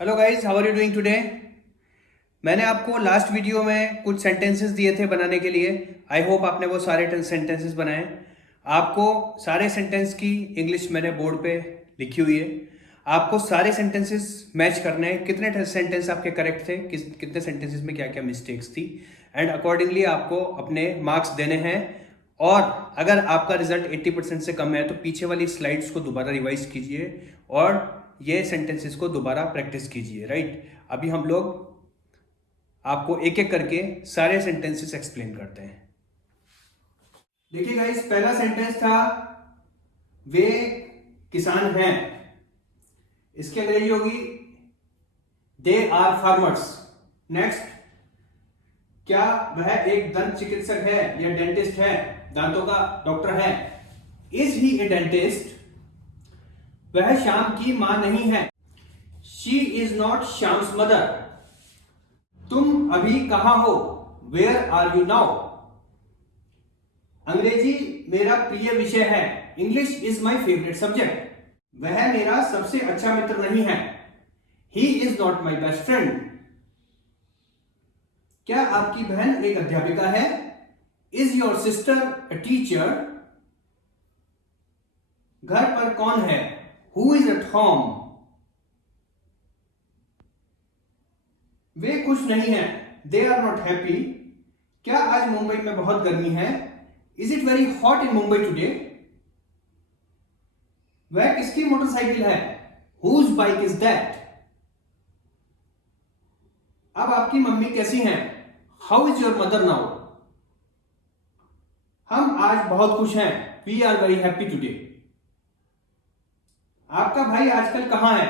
Hello guys, how are you doing today. मैंने आपको last video में कुछ सेंटेंसेस दिए थे बनाने के लिए। आई होप आपने वो सारे सेंटेंसेस बनाए। आपको सारे सेंटेंस की इंग्लिश मैंने बोर्ड पे लिखी हुई है। आपको सारे सेंटेंसेस मैच करने हैं, कितने सेंटेंस आपके करेक्ट थे, कितने सेंटेंसेस में क्या क्या मिस्टेक्स थी, एंड अकॉर्डिंगली आपको अपने मार्क्स देने हैं। और अगर आपका रिजल्ट 80% से कम है तो पीछे वाली स्लाइड्स को दोबारा रिवाइज कीजिए और ये सेंटेंसेस को दोबारा प्रैक्टिस कीजिए। राइट, अभी हम लोग आपको एक एक करके सारे सेंटेंसेस एक्सप्लेन करते हैं। देखिए गाइस, पहला सेंटेंस था वे किसान हैं। इसकी अंग्रेजी होगी दे आर फार्मर्स। नेक्स्ट, क्या वह एक दंत चिकित्सक है या डेंटिस्ट है, दांतों का डॉक्टर है। Is he A dentist. वह श्याम की मां नहीं है। She is not Shyam's mother. तुम अभी कहां हो, वेयर आर यू नाउ। अंग्रेजी मेरा प्रिय विषय है। English is my favourite subject. वह मेरा सबसे अच्छा मित्र नहीं है। He is not my best friend. क्या आपकी बहन एक अध्यापिका है। Is your sister a teacher. घर पर कौन है, हु इज एट होम। वे खुश नहीं हैं, दे आर नॉट हैप्पी। क्या आज मुंबई में बहुत गर्मी है, is it very hot in Mumbai today. वह किसकी मोटरसाइकिल है, हुज बाइक इज दैट। अब आपकी मम्मी कैसी हैं, how is your mother now. हम आज बहुत खुश हैं, we are very happy today. आपका भाई आजकल कहां है,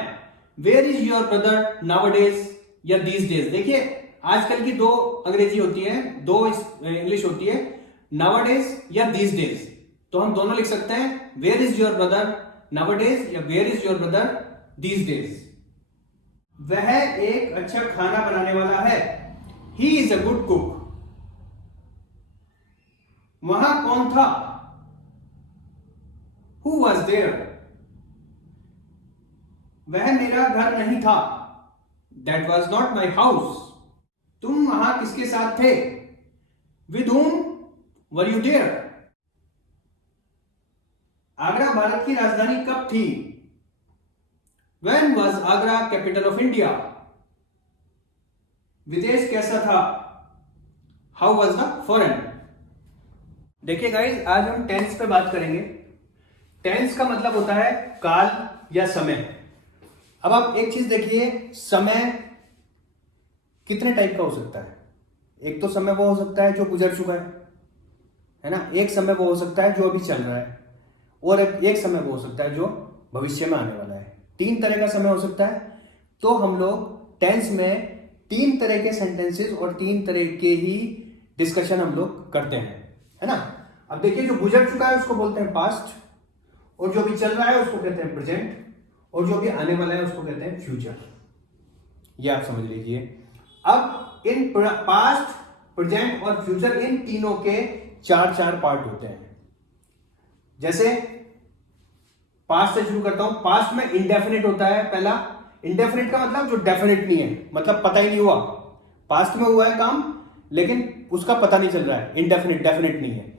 where is your brother nowadays या दीज डेज। देखिए, आजकल की दो अंग्रेजी होती है, दो इंग्लिश होती है, नाउअडेज या दीज डेज। तो हम दोनों लिख सकते हैं, where is your brother nowadays या where is your brother these days. वह एक अच्छा खाना बनाने वाला है, he is a good cook. वहां कौन था, हु वॉज देयर। वह मेरा घर नहीं था, that was not my house. तुम वहां किसके साथ थे, with whom were you there. Agra Bharat की राजधानी कब थी, when was Agra capital of India. विदेश कैसा था, हाउ वॉज द फॉरेन। देखिए गाइज, आज हम टेंस पे बात करेंगे। टेंस का मतलब होता है काल या समय। अब आप एक चीज देखिए, समय कितने टाइप का हो सकता है। एक तो समय वो हो सकता है जो गुजर चुका है ना। एक समय वो हो सकता है जो अभी चल रहा है, और एक समय वो हो सकता है जो भविष्य में आने वाला है। तीन तरह का समय हो सकता है। तो हम लोग टेंस में तीन तरह के सेंटेंसेस और तीन तरह के ही डिस्कशन हम लोग करते हैं, है ना। अब देखिए, जो गुजर चुका है उसको बोलते हैं पास्ट, और जो भी चल रहा है उसको कहते हैं प्रेजेंट, और जो भी आने वाला है उसको कहते हैं फ्यूचर। ये आप समझ लीजिए। अब इन पास्ट, प्रेजेंट और फ्यूचर, इन तीनों के चार चार पार्ट होते हैं। जैसे पास्ट से शुरू करता हूं। पास्ट में इंडेफिनिट होता है पहला। इंडेफिनिट का मतलब जो डेफिनेट नहीं है, मतलब पता ही नहीं हुआ। पास्ट में हुआ है काम लेकिन उसका पता नहीं चल रहा है, इंडेफिनिट, डेफिनेट नहीं है,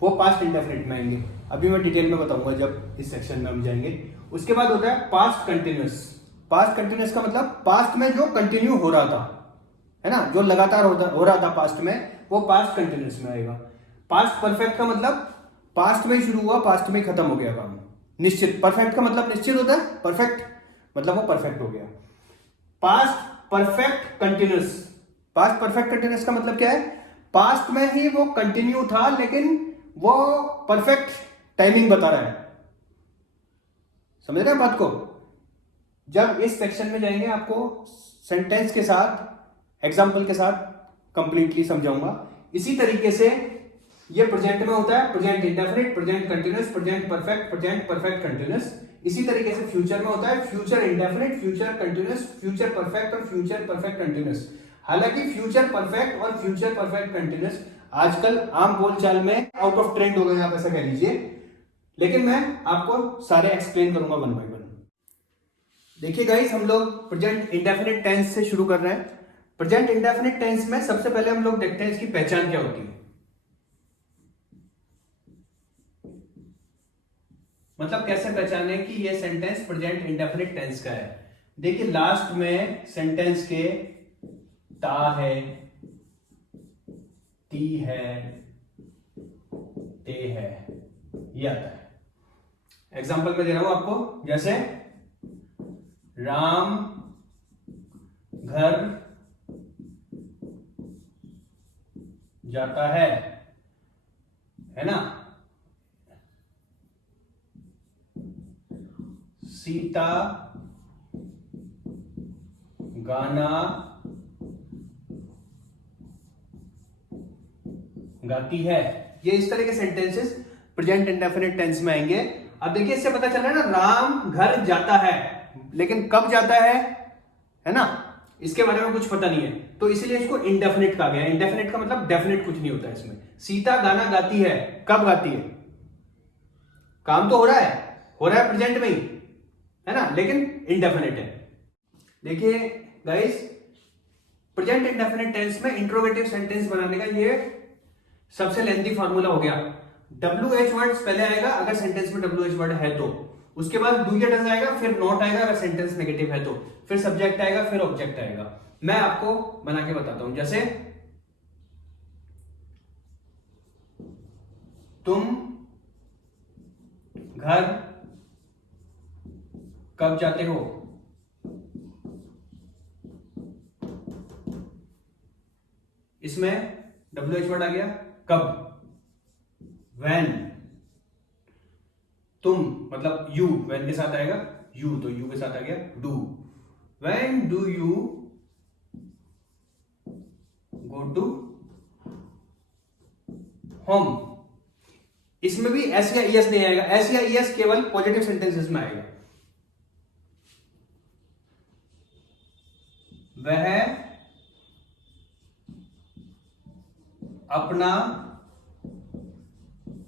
वो पास्ट इंडेफिनिट में आएंगे। अभी मैं डिटेल में बताऊंगा जब इस सेक्शन में हम जाएंगे। उसके बाद होता है पास्ट कंटिन्यूअस। पास्ट कंटिन्यूअस का मतलब पास्ट में जो कंटिन्यू हो रहा था, है ना, जो लगातार हो रहा था पास्ट में, वो पास्ट कंटिन्यूअस में आएगा। पास्ट परफेक्ट का मतलब पास्ट में ही शुरू हुआ, पास्ट में ही खत्म हो गया काम। निश्चित, परफेक्ट का मतलब निश्चित होता है, परफेक्ट मतलब वो परफेक्ट हो गया। Past perfect continuous. Past perfect continuous का मतलब क्या है, पास्ट में ही वो कंटिन्यू था लेकिन वो परफेक्ट टाइमिंग बता रहा है। समझ रहे हैं बात को। जब इस सेक्शन में जाएंगे आपको सेंटेंस के साथ, एग्जाम्पल के साथ कंप्लीटली समझाऊंगा। इसी तरीके से ये प्रेजेंट में होता है, present indefinite, present continuous, present perfect, present perfect continuous. इसी तरीके से फ्यूचर में होता है future indefinite, future continuous, future perfect और फ्यूचर परफेक्ट कंटिन्यूअस। हालांकि फ्यूचर परफेक्ट और फ्यूचर परफेक्ट कंटिन्यूअस आजकल आम बोलचाल में आउट ऑफ ट्रेंड हो गए, आप ऐसा कह लीजिए। लेकिन मैं आपको सारे एक्सप्लेन करूंगा वन बाय वन। देखिए गाइस, हम लोग प्रेजेंट इंडेफिनिट टेंस से शुरू कर रहे हैं। प्रेजेंट इंडेफिनिट टेंस में सबसे पहले हम लोग देखते हैं इसकी पहचान क्या होती है। मतलब कैसे पहचाने कि ये सेंटेंस प्रेजेंट इंडेफिनिट टेंस का है। देखिए लास्ट में सेंटेंस के ता है, ती है, ते है, ये आता है। एग्जांपल में दे रहा हूं आपको, जैसे राम घर जाता है ना। सीता गाना गाती है। ये इस तरह के सेंटेंसेस प्रेजेंट इंडेफिनिट टेंस में आएंगे। अब देखिए इससे पता चल रहा है ना, राम घर जाता है, लेकिन कब जाता है ना, इसके बारे में कुछ पता नहीं है, तो इसलिए इसको इंडेफिनिट कहा गया। इंडेफिनिट का मतलब डेफिनिट कुछ नहीं होता इसमें। सीता गाना गाती है, कब गाती है? काम तो हो रहा है प्रेजेंट में ही, है ना, लेकिन इंडेफिनिट है। देखिए गाइस, प्रेजेंट इंडेफिनिट टेंस में इंट्रोगेटिव सेंटेंस बनाने का ये सबसे लेंथी फार्मूला हो गया। WH वर्ड पहले आएगा अगर सेंटेंस में WH वर्ड है तो, उसके बाद डू या डज आएगा, फिर नॉट आएगा अगर सेंटेंस नेगेटिव है तो, फिर सब्जेक्ट आएगा, फिर ऑब्जेक्ट आएगा। मैं आपको बना के बताता हूं, जैसे तुम घर कब जाते हो? इसमें WH वर्ड आ गया कब, when। तुम मतलब यू, when के साथ आएगा यू, तो यू के साथ आ गया do. when do you go to home? इसमें भी एस या ईएस नहीं आएगा। एस या ईएस केवल पॉजिटिव सेंटेंसेस में आएगा। वह अपना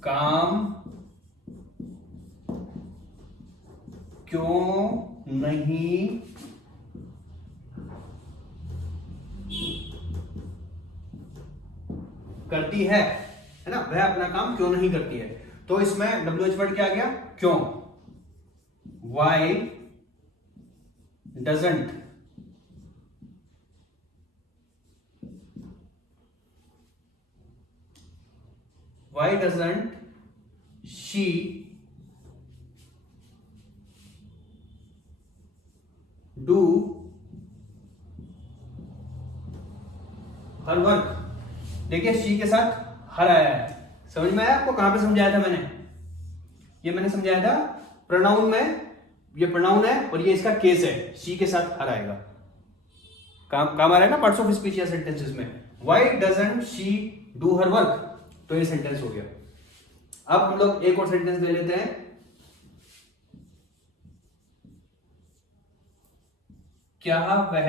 काम क्यों नहीं करती है ना, वह अपना काम क्यों नहीं करती है। तो इसमें WH वर्ड क्या आ गया, क्यों। Why doesn't she do her work? देखिए शी के साथ हर आया है, समझ में आया आपको? कहां पे समझाया था मैंने? ये मैंने समझाया था प्रोनाउन में। ये प्रोनाउन है और ये इसका केस है, शी के साथ हर आएगा। काम आ रहा है ना पार्ट्स ऑफ स्पीच या सेंटेंसेस में। Why doesn't she do her work? तो ये सेंटेंस हो गया। अब हम लोग एक और सेंटेंस ले लेते हैं। क्या वह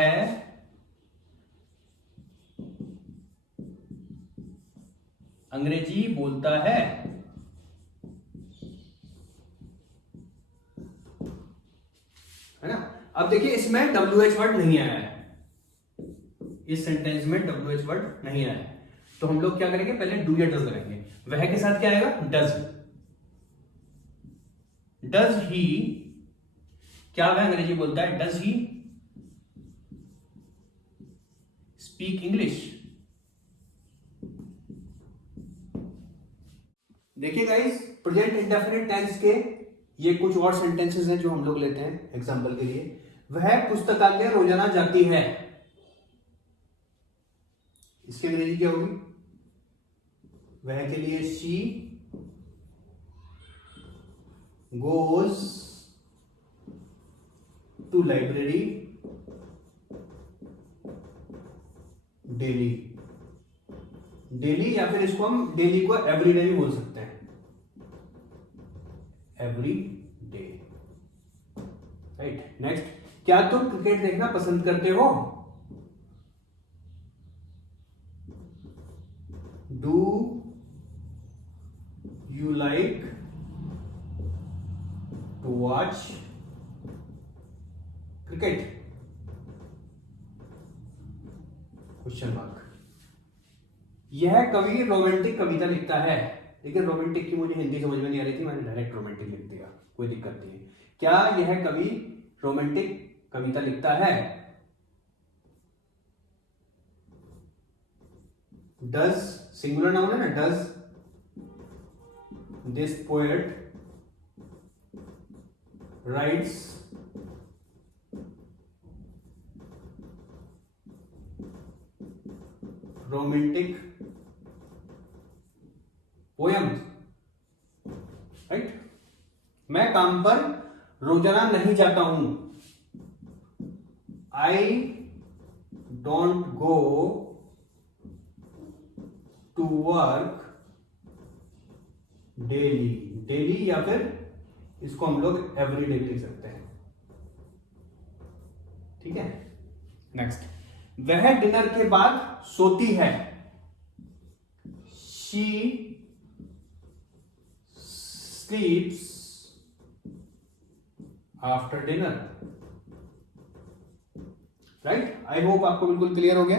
अंग्रेजी बोलता है? ना। अब देखिए इसमें WH वर्ड नहीं आया है, इस सेंटेंस में WH वर्ड नहीं आया है, तो हम लोग क्या करेंगे, पहले डू या डज लगाएंगे। वह के साथ क्या आएगा, डज। डज ही, क्या वह अंग्रेजी बोलता है? Does he speak English? देखिए गाइस, प्रेजेंट इंडेफिनिट टेंस के ये कुछ और सेंटेंसेस हैं जो हम लोग लेते हैं एग्जांपल के लिए। वह पुस्तकालय रोजाना जाती है, इसकी अंग्रेजी क्या होगी? वह के लिए she goes to library daily. Daily, या फिर इसको हम डेली को एवरीडे भी बोल सकते हैं, एवरी डे। राइट। नेक्स्ट, क्या तुम क्रिकेट देखना पसंद करते हो? Do you like to watch cricket, question mark. यह कवि रोमांटिक कविता लिखता है, लेकिन रोमांटिक की मुझे हिंदी समझ में नहीं आ रही थी, मैंने डायरेक्ट रोमांटिक लिख दिया, कोई दिक्कत नहीं है। क्या यह कवि रोमांटिक कविता लिखता है? डज, सिंगुलर नाउन है ना, does this poet writes romantic poem, right. मैं काम पर रोजाना नहीं जाता हूं, I don't go to work daily, daily या फिर इसको हम लोग एवरीडे लिख सकते हैं, ठीक है। नेक्स्ट, वह डिनर के बाद सोती है, she स्लीप्स after dinner, right. I hope आपको बिल्कुल क्लियर हो गया।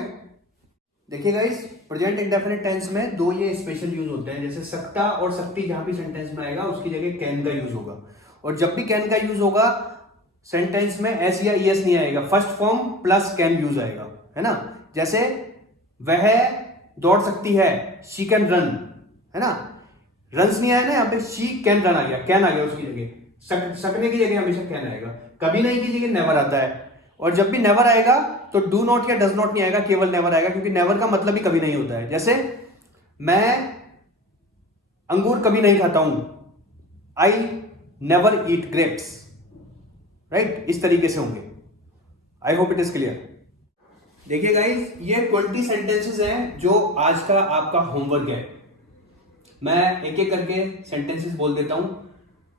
देखिए गाइस, प्रेजेंट इंडेफिनिट टेंस में दो ये स्पेशल यूज होते हैं, जैसे सकता और सकती जहां भी सेंटेंस में आएगा उसकी जगह कैन का यूज होगा, और जब भी कैन का यूज होगा सेंटेंस में एस या ईएस नहीं आएगा, first form plus can use आएगा, है ना। जैसे वह दौड़ सकती है, शी कैन रन, है ना। रन्स नहीं आया ना यहाँ पे, शी कैन रन आ गया, कैन आ गया उसकी जगह, सकने की जगह हमेशा कैन आएगा, कभी नहीं की जगह नेवर आता है। और जब भी नेवर आएगा तो डू नॉट या डज नॉट नहीं आएगा, केवल नेवर आएगा, क्योंकि नेवर का मतलब ही कभी नहीं होता है। जैसे मैं अंगूर कभी नहीं खाता हूं, I never eat grapes, right. इस तरीके से होंगे। I hope it is clear. देखिए गाइस, ये 20 सेंटेंसेस हैं जो आज का आपका होमवर्क है। मैं एक एक करके सेंटेंसेस बोल देता हूं।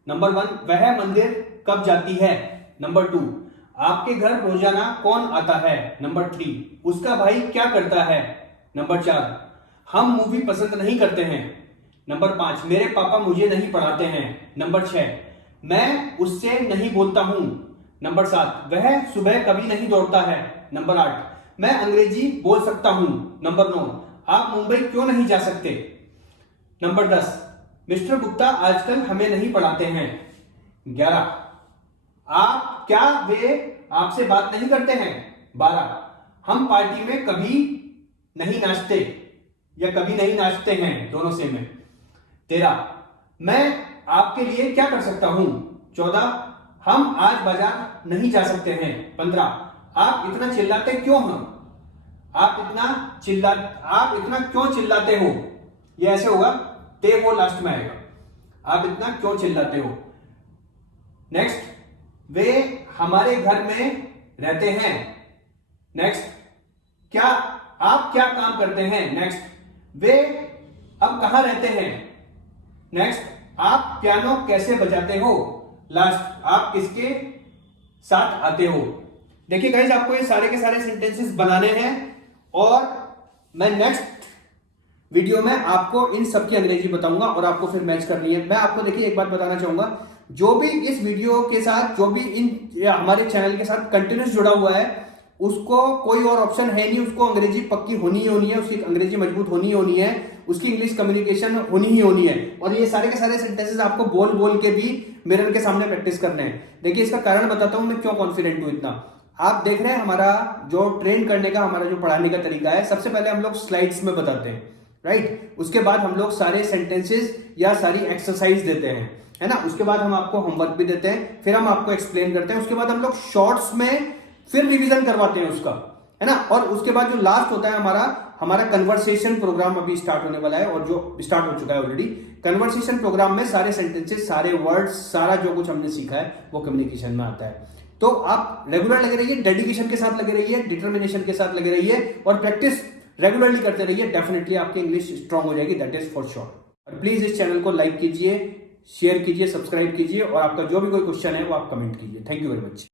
नंबर 1, वह मंदिर कब जाती है। नंबर 2, आपके घर रोजाना कौन आता है। नंबर 3, उसका भाई क्या करता है। नंबर 4, हम मूवी पसंद नहीं करते हैं। नंबर 5, मेरे पापा मुझे नहीं पढ़ाते हैं। नंबर 6, मैं उससे नहीं बोलता हूं। नंबर 7, वह सुबह कभी नहीं दौड़ता है। नंबर 8, मैं अंग्रेजी बोल सकता हूं। नंबर 9, आप मुंबई क्यों नहीं जा सकते। नंबर 10, मिस्टर गुप्ता आजकल हमें नहीं पढ़ाते हैं। 11, क्या वे आपसे बात नहीं करते हैं। 12, हम पार्टी में कभी नहीं नाचते या कभी नहीं नाचते हैं, दोनों सेम है। 13, मैं आपके लिए क्या कर सकता हूं। 14, हम आज बाजार नहीं जा सकते हैं। 15, आप इतना चिल्लाते क्यों हैं। आप इतना क्यों चिल्लाते हो। ये ऐसे होगा, ते वो लास्ट में आएगा। आप इतना क्यों चिल्लाते हो। नेक्स्ट, वे हमारे घर में रहते हैं। नेक्स्ट, आप क्या काम करते हैं। नेक्स्ट, वे अब कहां रहते हैं। नेक्स्ट, आप पियानो कैसे बजाते हो। लास्ट, आप किसके साथ आते हो। देखिए गाइस, आपको ये सारे के सारे सेंटेंसेस बनाने हैं और मैं नेक्स्ट वीडियो में आपको इन सब की अंग्रेजी बताऊंगा और आपको फिर मैच करनी है। मैं आपको देखिए एक बात बताना चाहूंगा, जो भी इस वीडियो के साथ, जो भी इन हमारे चैनल के साथ कंटिन्यूस जुड़ा हुआ है, उसको कोई और ऑप्शन है नहीं, उसको अंग्रेजी पक्की होनी ही होनी है, उसकी अंग्रेजी मजबूत होनी ही होनी है, उसकी इंग्लिश कम्युनिकेशन होनी ही होनी है। और ये सारे के सारे सेंटेंसेस आपको बोल बोल के भी मिरर के सामने प्रैक्टिस करने हैं। देखिए, इसका कारण बताता हूं मैं क्यों कॉन्फिडेंट हूं इतना। आप देख रहे हैं हमारा जो ट्रेन करने का, हमारा जो पढ़ाने का तरीका है, सबसे पहले हम लोग स्लाइड्स में बताते हैं, राइट। उसके बाद हम लोग सारे सेंटेंसेस या सारी एक्सरसाइज देते हैं, है ना। उसके बाद हम आपको होमवर्क भी देते हैं, फिर हम आपको एक्सप्लेन करते हैं। उसके बाद हम लोग शॉर्ट्स में फिर रिवीजन करवाते हैं उसका, है ना। और उसके बाद जो लास्ट होता है हमारा कन्वर्सेशन प्रोग्राम अभी स्टार्ट होने वाला है, और जो स्टार्ट हो चुका है ऑलरेडी। कन्वर्सेशन प्रोग्राम में सारे सेंटेंसेस, सारे वर्ड्स, सारा जो कुछ हमने सीखा है वो कम्युनिकेशन में आता है। तो आप रेगुलर लगे रहिए, डेडिकेशन के साथ लगे रहिए, डिटर्मिनेशन के साथ लगे रहिए और प्रैक्टिस रेगुलरली करते रहिए। डेफिनेटली आपकी इंग्लिश स्ट्रांग हो जाएगी, दैट इज फॉर श्योर। और प्लीज इस चैनल को लाइक कीजिए, शेयर कीजिए, सब्सक्राइब कीजिए, और आपका जो भी कोई क्वेश्चन है वो आप कमेंट कीजिए। Thank you very much.